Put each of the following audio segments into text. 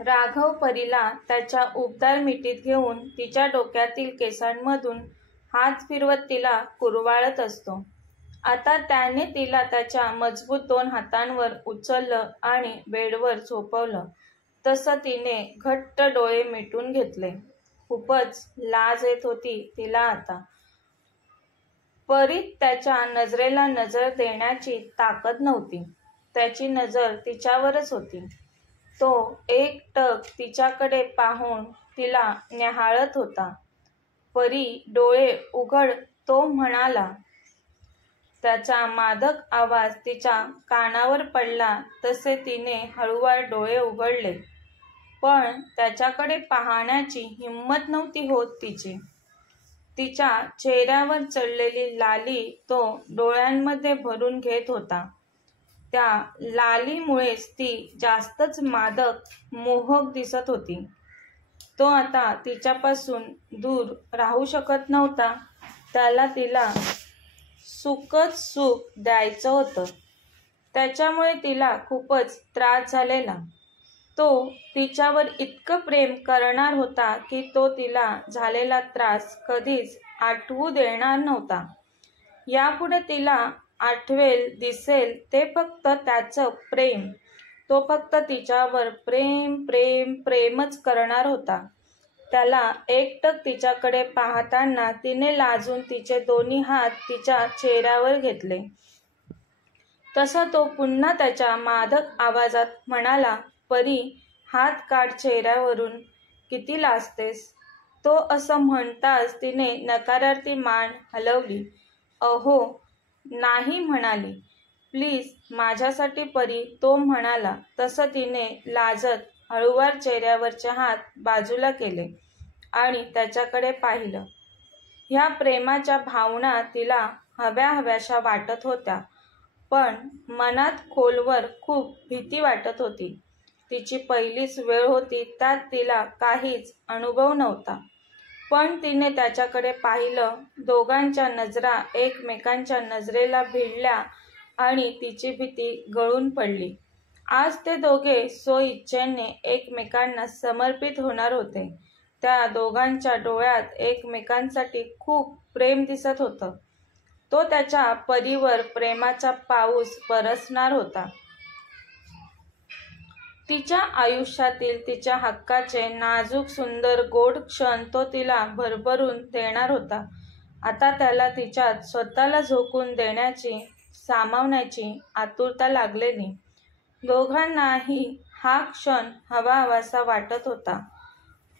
राघव परीला त्याच्या उबदार मिठीत घेऊन तिच्या डोक्यातील केसांमधून हात फिरवत तिला कुरवाळत असतो. आता त्याने तिला त्याच्या मजबूत 2 हातांवर उचललं आणि बेडवर झोपवलं. तसं तिने घट्ट डोळे मिटून घेतले. खूपच लाज येत होती तिला आता. परीत त्याच्या नजरेला नजर देण्याची ताकद नव्हती. त्याची नजर तिच्यावरच होती. तो एकटक तिच्याकडे पाहून तिला न्याहाळत होता. परी, डोळे उघड, तो म्हणाला. त्याचा मादक आवाज तिच्या कानावर पडला तसे तिने हळूवार डोळे उघडले. पण त्याच्याकडे पाहण्याची हिंमत नव्हती होत तिची. तिच्या चेहऱ्यावर चढलेली लाली तो डोळ्यांमध्ये भरून घेत होता. त्या लालीमुळेच ती जास्तच मादक, मोहक दिसत होती. तो आता तिच्यापासून दूर राहू शकत नव्हता. त्याला तिला सुखच सुख द्यायचं होतं. त्याच्यामुळे तिला खूपच त्रास झालेला. तो तिच्यावर इतकं प्रेम करणार होता की तो तिला झालेला त्रास कधीच आठवू देणार नव्हता. यापुढे तिला आठवेल, दिसेल ते फक्त त्याचं प्रेम. तो फक्त तिच्यावर प्रेम प्रेम प्रेमच करणार होता. त्याला एकटक तिच्याकडे पाहताना तिने लाजून तिचे दोन्ही हात तिच्या चेहऱ्यावर घेतले. तसा तो पुन्हा त्याच्या मादक आवाजात म्हणाला, परी, हात काढ चेहऱ्यावरून. किती लाजतेस. तो असं म्हणताच तिने नकारार्थी मान हलवली. अहो नाही म्हणाली. प्लीज माझ्यासाठी परी, तो म्हणाला. तसं तिने लाजत हळूवार चेहऱ्यावरचे हात बाजूला केले आणि त्याच्याकडे पाहिलं. ह्या प्रेमाच्या भावना तिला हव्याहव्याशा वाटत होत्या, पण मनात खोलवर खूप भीती वाटत होती. तिची पहिलीच वेळ होती, त्यात तिला काहीच अनुभव नव्हता. पण तिने त्याच्याकडे पाहिलं. दोघांच्या नजरा एकमेकांच्या नजरेला भिडल्या आणि तिची भीती गळून पडली. आज ते दोघे स्वइच्छेने एकमेकांना समर्पित होणार होते. त्या दोघांच्या डोळ्यात एकमेकांसाठी खूप प्रेम दिसत होतं. तो त्याच्या परीवर प्रेमाचा पाऊस बरसणार होता. तिच्या आयुष्यातील तिच्या हक्काचे नाजूक सुंदर गोड क्षण तो तिला भरभरून देणार होता. आता त्याला तिच्यात स्वतःला झोकून देण्याची, सामावण्याची आतुरता लागलेली. दोघांनाही हा क्षण हवाहवासा वाटत होता.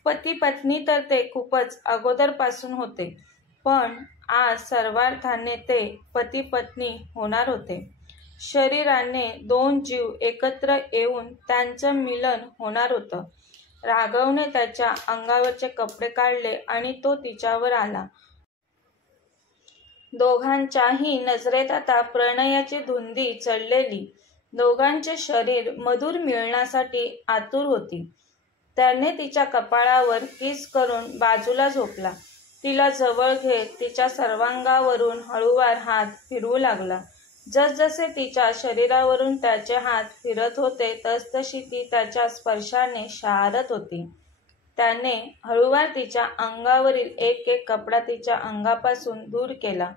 पती पत्नी तर ते खूपच अगोदरपासून होते, पण आज सर्वार्थाने ते पती पत्नी होणार होते. शरीराने 2 जीव एकत्र येऊन त्यांचं मिलन होणार होतं. राघवने त्याच्या अंगावरचे कपडे काढले आणि तो तिच्यावर आला. दोघांच्याही नजरेत आता प्रणयाची धुंदी चढलेली. दोघांचे शरीर मधुर मिलनासाठी आतुर होती. त्याने तिच्या कपाळावर किस करून बाजूला झोपला. तिला जवळ घेत तिच्या सर्वांगावरून हळूवार हात फिरवू लागला. जसजसे तिच्या शरीरावरून त्याचे हात फिरत होते तसतशी ती त्याच्या स्पर्शाने शहारत होती. त्याने हळूवार तिच्या अंगावरील एक एक कपडा तिच्या अंगापासून दूर केला.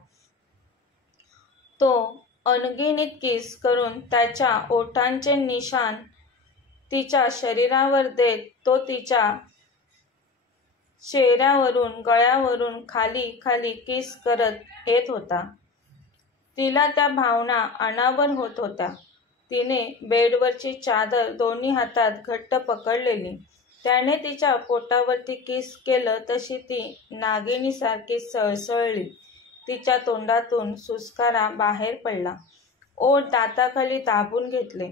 तो अनगिनत किस करून त्याच्या ओठांचे निशाण तिच्या शरीरावर देत तो तिच्या चेहऱ्यावरून, गळ्यावरून खाली खाली किस करत येत होता. तिला त्या भावना अनावर होत होत्या. तिने बेडवरची चादर दोन्ही हातात घट्ट पकडलेली. त्याने तिच्या पोटावरती किस केलं तशी ती नागिनीसारखी सळसळली. तिच्या तोंडातून सुस्कारा बाहेर पडला. ओठ दाताखाली दाबून घेतले.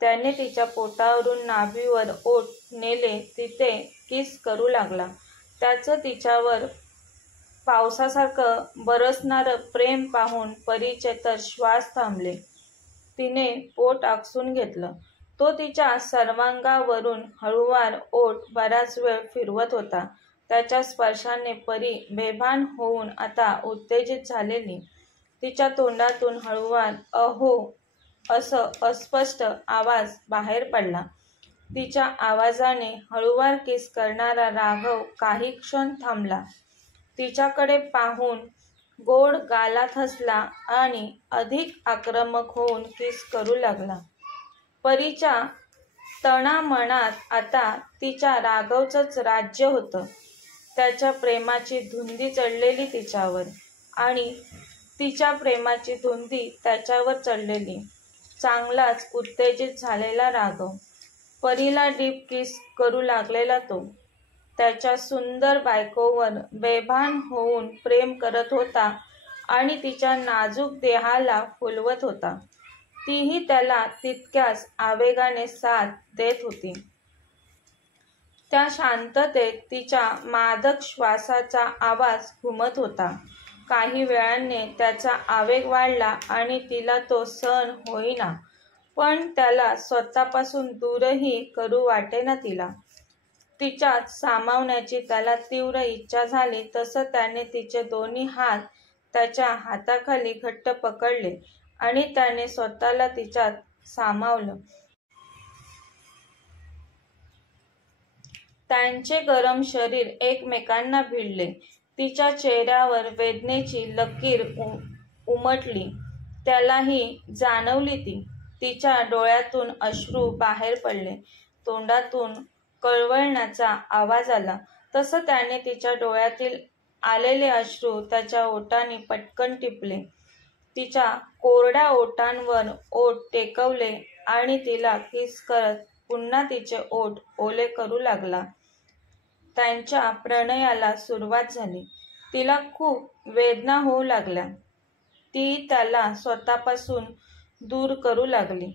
त्याने तिच्या पोटावरून नाभीवर ओठ नेले. तिथे किस करू लागला. त्याचं तिच्यावर पावसासारखं बरसणारं प्रेम पाहून परीचे तर श्वास थांबले. तिने पोट आकसून घेतलं. तो तिच्या सर्वांगावरून हळूवार ओठ बराच वेळ फिरवत होता. त्याच्या स्पर्शाने परी बेभान होऊन आता उत्तेजित झालेली. तिच्या तोंडातून हळूवार अहो असं अस्पष्ट आवाज बाहेर पडला. तिच्या आवाजाने हळूवार किस करणारा राघव काही क्षण थांबला. तिच्याकडे पाहून गोड गालात हसला आणि अधिक आक्रमक होऊन किस करू लागला. परीच्या तणामनात आता तिच्या राघवचंच राज्य होतं. त्याच्या प्रेमाची धुंदी चढलेली तिच्यावर आणि तिच्या प्रेमाची धुंदी त्याच्यावर चढलेली. चांगलाच उत्तेजित झालेला राघव परीला डीप किस करू लागलेला. तो त्याच्या सुंदर बायकोवर बेभान होऊन प्रेम करत होता आणि तिच्या नाजूक देहाला फुलवत होता. तीही त्याला तितक्याच आवेगाने साथ देत होती. त्या शांततेत तिच्या मादक श्वासाचा आवाज घुमत होता. काही वेळाने त्याचा आवेग वाढला आणि तिला तो सहन होईना, पण त्याला स्वतःपासून दूरही करू वाटेना तिला. तिच्यात सामावण्याची त्याला तीव्र इच्छा झाली. तसं त्याने तिचे दोन्ही हात त्याच्या हाताखाली घट्ट पकडले आणि त्याने स्वतःला तिच्यात सामावलं. त्यांचे गरम शरीर एकमेकांना भिडले. तिच्या चेहऱ्यावर वेदनेची लकीर उमटली. त्यालाही जाणवली ती. तिच्या डोळ्यातून अश्रू बाहेर पडले. तोंडातून कळवळण्याचा आवाज आला. तसं त्याने तिच्या डोळ्यातील आलेले अश्रू त्याच्या ओठांनी पटकन टिपले. तिच्या कोरड्या ओठांवर ओठ टेकवले आणि तिला किस करत पुन्हा तिचे ओठ ओले करू लागला. त्यांच्या प्रणयाला सुरुवात झाली. तिला खूप वेदना होऊ लागल्या. ती त्याला स्वतःपासून दूर करू लागली.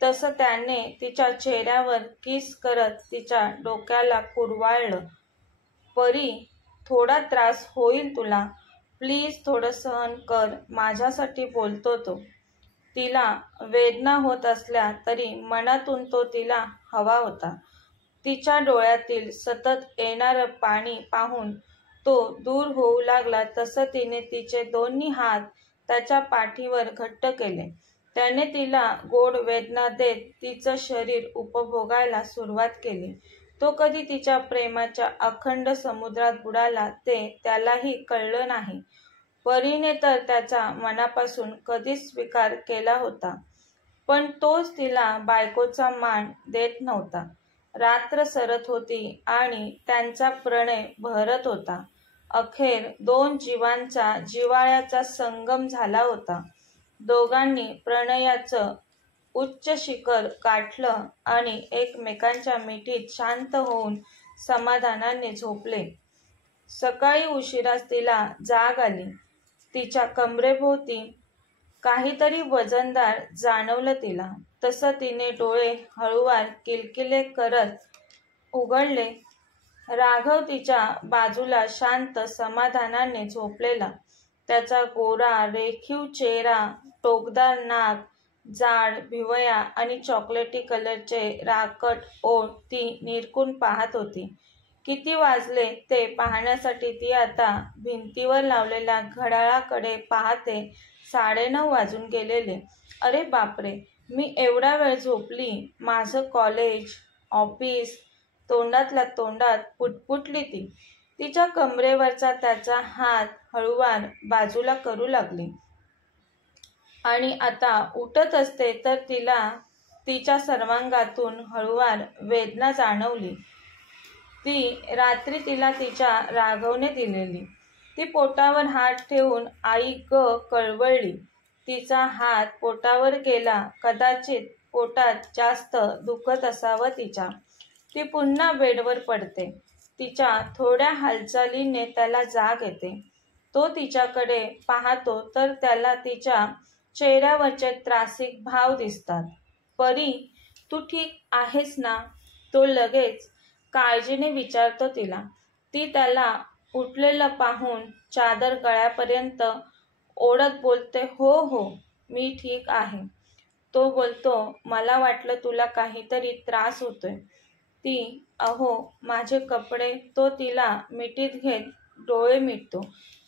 तसं त्याने तिच्या चेहऱ्यावर किस करत तिच्या डोक्याला कुरवाळलं. परी, थोडा त्रास होईल तुला. प्लीज थोडं सहन कर. माझ्यासाठी बोलतो तो. तिला वेदना होत असल्या तरी मनातून तो तिला हवा होता. तिच्या डोळ्यातील सतत येणारं पाणी पाहून तो दूर होऊ लागला. तसं तिने तिचे दोन्ही हात त्याच्या पाठीवर घट्ट केले. त्याने तिला गोड वेदना देत तिचं शरीर उपभोगायला सुरुवात केली. तो कधी तिच्या प्रेमाच्या अखंड समुद्रात बुडाला ते त्यालाही कळलं नाही. परीने तर त्याचा मनापासून कधीच स्वीकार केला होता, पण तोच तिला बायकोचा मान देत नव्हता. रात्र सरत होती आणि त्यांचा प्रणय बहरत होता. अखेर दोन जीवांचा जिव्हाळ्याचा संगम झाला होता. दोघांनी प्रणयाचं उच्च शिखर गाठलं आणि एकमेकांच्या मिठीत शांत होऊन समाधानाने झोपले. सकाळी उशिराच तिला जाग आली. तिच्या कमरेभोवती काहीतरी वजनदार जाणवलं तिला. तसं तिने डोळे हळूवार किलकिले करत उघडले. राघव तिच्या बाजूला शांत समाधानाने झोपलेला. त्याचा गोरा रेखीव चेहरा, टोकदार नाक, जाड भिवया आणि चॉकलेटी कलरचे राकट ओठ ती निरखून पाहत होती. किती वाजले ते पाहण्यासाठी ती आता भिंतीवर लावलेल्या घड्याळाकडे पाहते. 9:30 वाजून गेलेले. अरे बापरे, मी एवढा वेळ झोपली. माझं कॉलेज, ऑफिस. तोंडातल्या तोंडात पुटपुटली ती. तिच्या कमरेवरचा त्याचा हात हळूवार बाजूला करू लागली. आणि आता उठत असते तर तिला तिच्या सर्वांगातून हळूवार वेदना जाणवली. ती रात्री तिला तिच्या राघवने दिलेली. ती पोटावर हात ठेवून आई ग कळवळली. तिचा हात पोटावर गेला. कदाचित पोटात जास्त दुखत असावं तिच्या. ती पुन्हा बेडवर पडते. तिच्या थोड्या हालचालीने त्याला जाग येते. तो तिच्याकडे पाहतो तर त्याला तिच्या चेहऱ्यावरचे त्रासिक भाव दिसतात. परी, तू ठीक आहेस ना? तो लगेच काळजीने विचारतो तिला. ती त्याला उठलेलं पाहून चादर गळ्यापर्यंत ओढत बोलते, हो हो, मी ठीक आहे. तो बोलतो, मला वाटलं तुला काहीतरी त्रास होतोय. ती, अहो माझे कपडे. तो तिला मिठीत घेत डोळे मिटतो,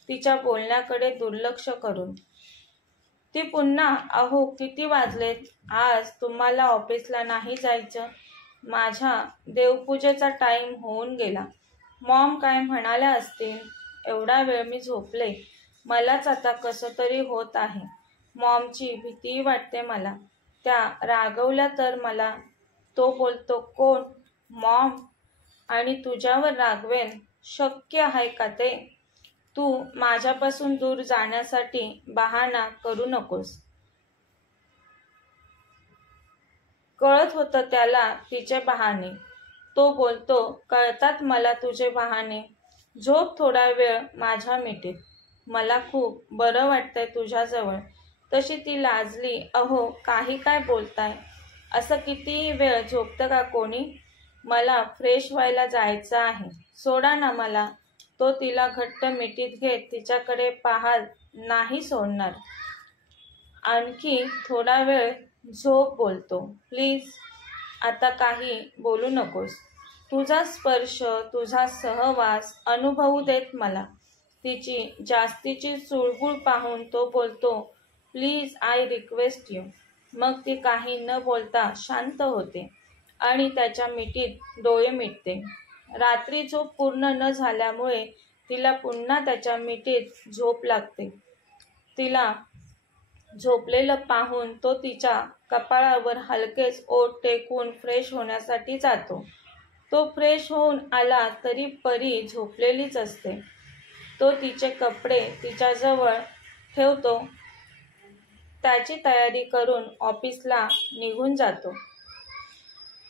तिच्या बोलण्याकडे दुर्लक्ष करून. ती पुन्हा, अहो किती वाजलेत, आज तुम्हाला ऑफिसला नाही जायचं? माझ्या देवपूजेचा टाईम होऊन गेला. मॉम काय म्हणाल्या असतील? एवढा वेळ मी झोपले. मलाच आता कसं तरी होत आहे. मॉमची भीती वाटते मला. त्या रागवल्या तर मला. तो बोलतो, कोण? मॉम? आणि तुझ्यावर रागवेल? शक्य आहे का ते? तू माझ्यापासून दूर जाण्यासाठी बहाणा करू नकोस. कळत होतं त्याला तिचे बहाणे. तो बोलतो, कळतात मला तुझे बहाणे. झोप थोडा वेळ माझ्या मिठीत. मला खूप बरं वाटतंय तुझ्याजवळ. तशी ती लाजली. अहो काही काय बोलताय? असं किती वेळ झोपतं का कोणी? मला फ्रेश व्हायला जायचं आहे. सोडा ना मला. तो तिला घट्ट मिठीत घेत तिच्याकडे पाहत, नाही सोडणार. आणखी थोडा वेळ झोप बोलतो. प्लीज आता काही बोलू नकोस. तुझा स्पर्श, तुझा सहवास अनुभवू देत मला. तिची जास्तीची चुळबुळ पाहून तो बोलतो, प्लीज आय रिक्वेस्ट यू. मग ती काही न बोलता शांत होते आणि त्याच्या मिठीत डोळे मिटते. रात्री झोप पूर्ण न झाल्यामुळे तिला पुन्हा त्याच्या मिठीत झोप लागते. तिला झोपलेलं पाहून तो तिच्या कपाळावर हलकेच ओठ टेकवून फ्रेश होण्यासाठी जातो. तो फ्रेश होऊन आला तरी परी झोपलेलीच असते. तो तिचे कपडे तिच्याजवळ ठेवतो. त्याची तयारी करून ऑफिसला निघून जातो.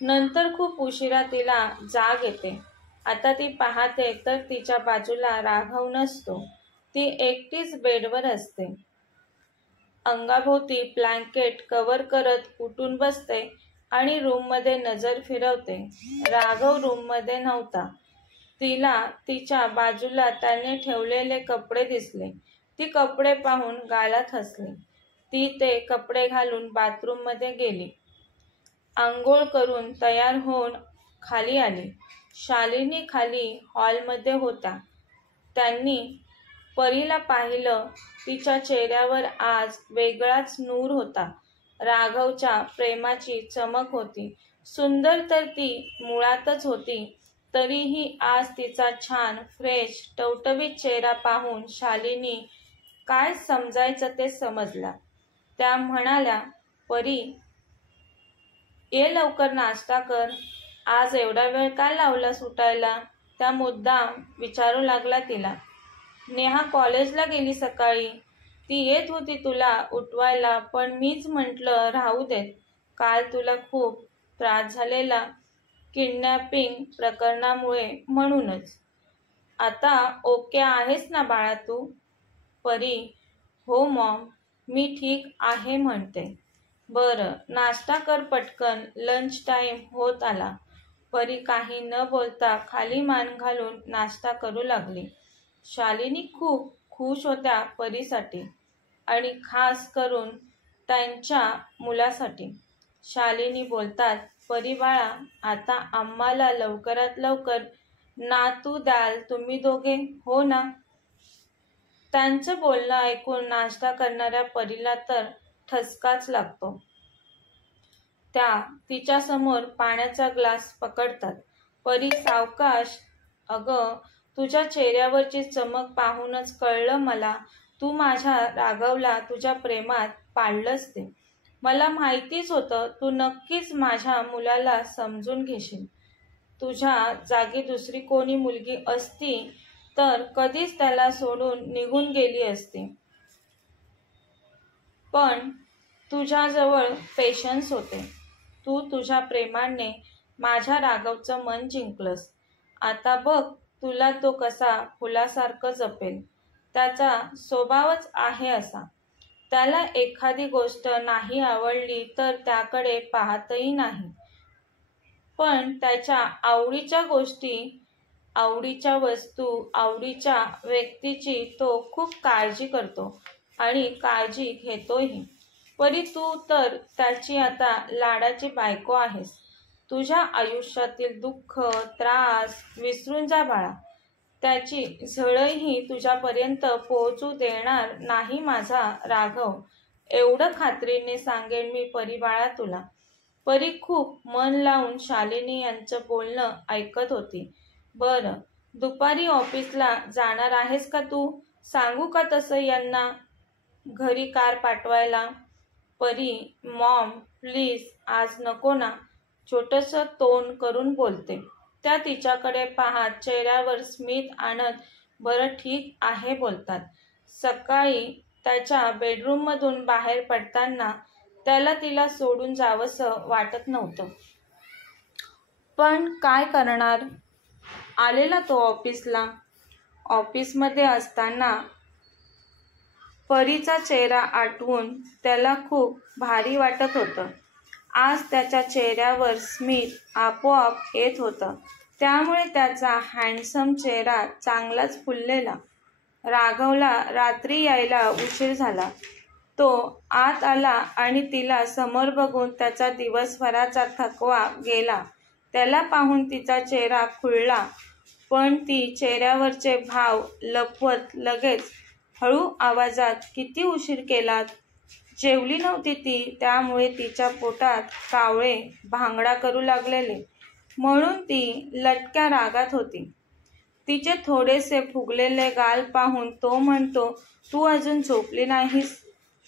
नंतर खूप उशिरा तिला जाग येते. आता ती पाहते तर तिच्या बाजूला राघव नसतो. ती एकटीच बेडवर असते. अंगाभोवती ब्लँकेट कव्हर करत उठून बसते आणि रूममध्ये नजर फिरवते. राघव रूममध्ये नव्हता. तिला तिच्या बाजूला त्याने ठेवलेले कपडे दिसले. ती कपडे पाहून गालात हसली. ती ते कपडे घालून बाथरूममध्ये गेली. आंघोळ करून तयार होऊन खाली आली. शालिनी खाली हॉलमध्ये होता. त्यांनी परीला पाहिलं. तिच्या चेहऱ्यावर आज वेगळाच नूर होता. राघवच्या प्रेमाची चमक होती. सुंदर तर ती मुळातच होती, तरीही आज तिचा छान, फ्रेश, टवटवीत चेहरा पाहून शालिनी काय समजायचं ते समजला. त्या म्हणाल्या, परी, ये लवकर नाश्ता कर. आज एवढा वेळ का लावलास उठायला? त्या मुद्दाम विचारू लागला तिला. नेहा कॉलेजला गेली सकाळी. ती येत होती तुला उठवायला, पण मीच म्हटलं राहू देत. काल तुला खूप त्रास झालेला किडनॅपिंग प्रकरणामुळे, म्हणूनच. आता ओके आहेस ना बाळा तू? परी, हो मॉम, मी ठीक आहे म्हणते. बरं, नाश्ता कर पटकन, लंच टाईम होत आला. परी काही न बोलता खाली मान घालून नाश्ता करू लागली. शालिनी खूप खुश होत्या परीसाठी आणि खास करून त्यांच्या मुलासाठी. शालिनी बोलतात, परी बाळा, आता आम्हाला लवकरात लवकर नातू द्याल तुम्ही दोघे, हो ना? त्यांचं बोलणं ऐकून नाश्ता करणाऱ्या परीला तर ठसकाच लागतो. त्या तिच्यासमोर पाण्याचा ग्लास पकडतात. परी सावकाश, अगं, तुझ्या चेहऱ्यावरची चमक पाहूनच कळलं मला तू माझ्या राघवला तुझ्या प्रेमात पाडलंस ते. मला माहितीच होतं तू नक्कीच माझ्या मुलाला समजून घेशील. तुझ्या जागी दुसरी कोणी मुलगी असती तर कधीच त्याला सोडून निघून गेली असती. पण तुझ्याजवळ पेशन्स होते. तू तुझ्या प्रेमाने माझ्या राघवचं मन जिंकलंस. आता बघ तुला तो कसा फुलासारखं जपेल. त्याचा स्वभावच आहे असा. त्याला एखादी गोष्ट नाही आवडली तर त्याकडे पाहतही नाही. पण त्याच्या आवडीच्या गोष्टी, आवडीच्या वस्तू, आवडीच्या व्यक्तीची तो खूप काळजी करतो आणि काळजी घेतोही. परी, तू तर त्याची आता लाडाची बायको आहेस. तुझ्या आयुष्यातील दुःख, त्रास विसरून जा बाळा. त्याची झळही तुझ्यापर्यंत पोहोचू देणार नाही माझा राघव. एवढं खात्रीने सांगेन मी परी बाळा तुला. परी खूप मन लावून शालिनी यांचं बोलणं ऐकत होती. बरं, दुपारी ऑफिसला जाणार आहेस का तू? सांगू का तसं यांना घरी कार पाठवायला? परी, मॉम प्लीज आज नको ना, छोटंसं तोंड करून बोलते. त्या तिच्याकडे पाहत चेहऱ्यावर स्मित आणत बरं ठीक आहे बोलतात. सकाळी त्याच्या बेडरूममधून बाहेर पडताना त्याला तिला सोडून जावंसं वाटत नव्हतं. पण काय करणार? आलेला तो ऑफिसला. ऑफिसमध्ये असताना परीचा चेहरा आठवून त्याला खूप भारी वाटत होतं. आज त्याच्या चेहऱ्यावर स्मित आपोआप येत होतं. त्यामुळे त्याचा हँडसम चेहरा चांगलाच फुललेला. राघवला रात्री यायला उशीर झाला. तो आत आला आणि तिला समोर बघून त्याचा दिवसभराचा थकवा गेला. त्याला पाहून तिचा चेहरा खुलला, पण ती चेहऱ्यावरचे भाव लपवत लगेच हळू आवाजात, किती उशीर केलात? जेवली नव्हती ती, त्यामुळे तिच्या पोटात कावळे भांगडा करू लागलेले, म्हणून ती लटक्या रागात होती. तिचे थोडेसे फुगलेले गाल पाहून तो म्हणतो, तू अजून झोपली नाहीस?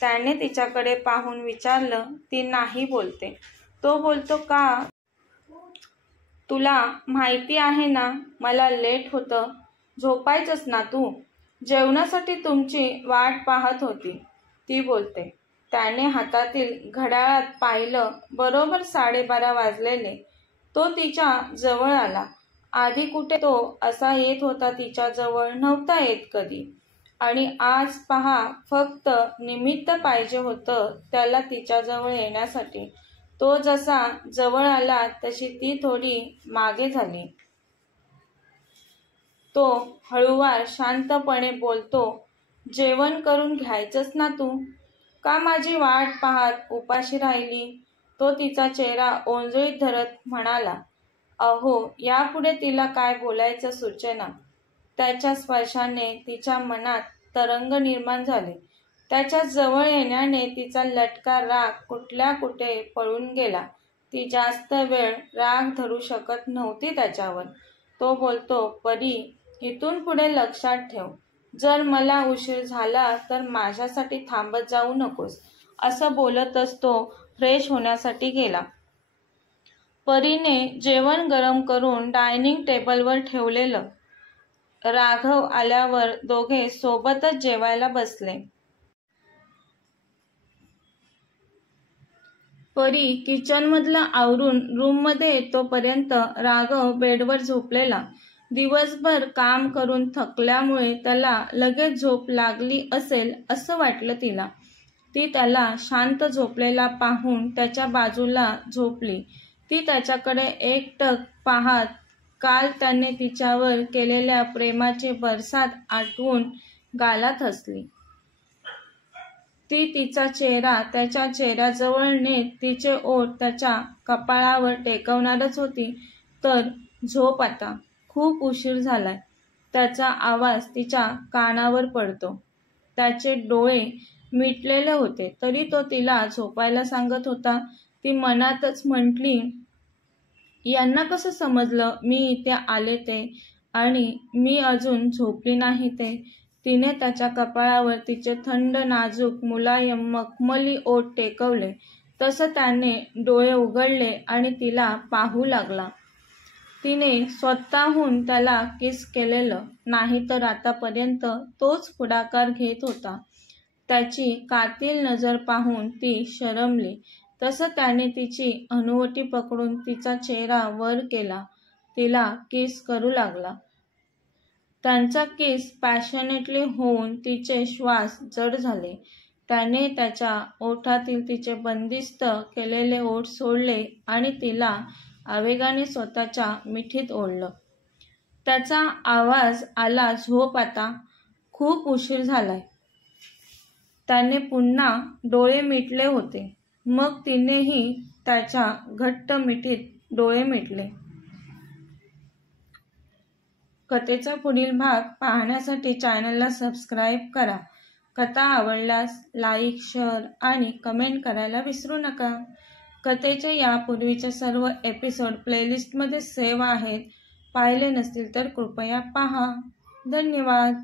त्याने तिच्याकडे पाहून विचारलं. ती नाही बोलते. तो बोलतो, का? तुला माहिती आहे ना मला लेट होतं. झोपायचंच ना तू. जेवणासाठी तुमची वाट पाहत होती, ती बोलते. त्याने हातातील घड्याळात पाहिलं. बरोबर 12:30 वाजलेले. तो तिच्या जवळ आला. आधी कुठे तो असा येत होता तिच्याजवळ नव्हता येत कधी. आणि आज पहा, फक्त निमित्त पाहिजे होतं त्याला तिच्याजवळ येण्यासाठी. तो जसा जवळ आला तशी ती थोडी मागे झाली. तो हळूवार शांतपणे बोलतो, जेवण करून घ्यायचंच ना तू? का माझी वाट पाहत उपाशी राहिली? तो तिचा चेहरा ओंजळीत धरत म्हणाला. अहो, यापुढे तिला काय बोलायचं सुचेना. त्याच्या स्पर्शाने तिच्या मनात तरंग निर्माण झाले. त्याच्या जवळ येण्याने तिचा लटका राग कुठल्या कुठे पळून गेला. ती जास्त वेळ राग धरू शकत नव्हती त्याच्यावर. तो बोलतो, परी, इथून पुढे लक्षात ठेव, जर मला उशीर झाला तर माझ्यासाठी थांबत जाऊ नकोस. असं बोलतच तो फ्रेश होण्यासाठी गेला. परीने जेवण गरम करून डायनिंग टेबलवर ठेवलेलं. राघव आल्यावर दोघे सोबतच जेवायला बसले. परी किचनमधलं आवरून रूममध्ये येतोपर्यंत राघव बेडवर झोपलेला. दिवसभर काम करून थकल्यामुळे त्याला लगेच झोप लागली असेल असं वाटलं तिला. ती त्याला शांत झोपलेला पाहून त्याच्या बाजूला झोपली. ती त्याच्याकडे एकटक पाहत काल त्याने तिच्यावर केलेल्या प्रेमाचे बरसात आठवून गालात हसली. ती तिचा चेहरा त्याच्या चेहऱ्याजवळ नेत तिचे ओठ त्याच्या कपाळावर टेकवणारच होती, तर झोप आता. खूप उशीर झालाय. त्याचा आवाज तिच्या कानावर पडतो. त्याचे डोळे मिटलेले होते, तरी तो तिला झोपायला सांगत होता. ती मनातच म्हटली, यांना कसं समजलं मी इथे आले ते, आणि मी अजून झोपली नाही ते. तिने त्याच्या कपाळावर तिचे थंड नाजूक मुलायम मखमली ओठ टेकवले. तसं त्याने डोळे उघडले आणि तिला पाहू लागला. तिने स्वतःहून त्याला किस केलेलं नाही, तर आतापर्यंत तोच पुढाकार घेत होता. त्याची कातील नजर पाहून ती शरमली. तसं त्याने तिची हनुवटी पकडून तिचा चेहरा वर केला. तिला किस करू लागला. त्यांचा किस पॅशनेटली होऊन तिचे श्वास जड झाले. त्याने त्याच्या ओठातील तिचे बंदिस्त केलेले ओठ सोडले आणि तिला आवेगाने स्वतःच्या मिठीत ओढलं. त्याचा आवाज आला, झोप आता, खूप उशीर झालाय. त्याने पुन्हा डोळे मिटले होते. मग तिनेही त्याच्या घट्ट मिठीत डोळे मिटले. कथेचा पुढील भाग पाहण्यासाठी चॅनलला सबस्क्राईब करा. कथा आवडल्यास लाईक, शेअर आणि कमेंट करायला विसरू नका. कथेचे यापूर्वीचे सर्व एपिसोड प्लेलिस्टमध्ये सेव्ह आहेत. पाहिले नसतील तर कृपया पहा. धन्यवाद.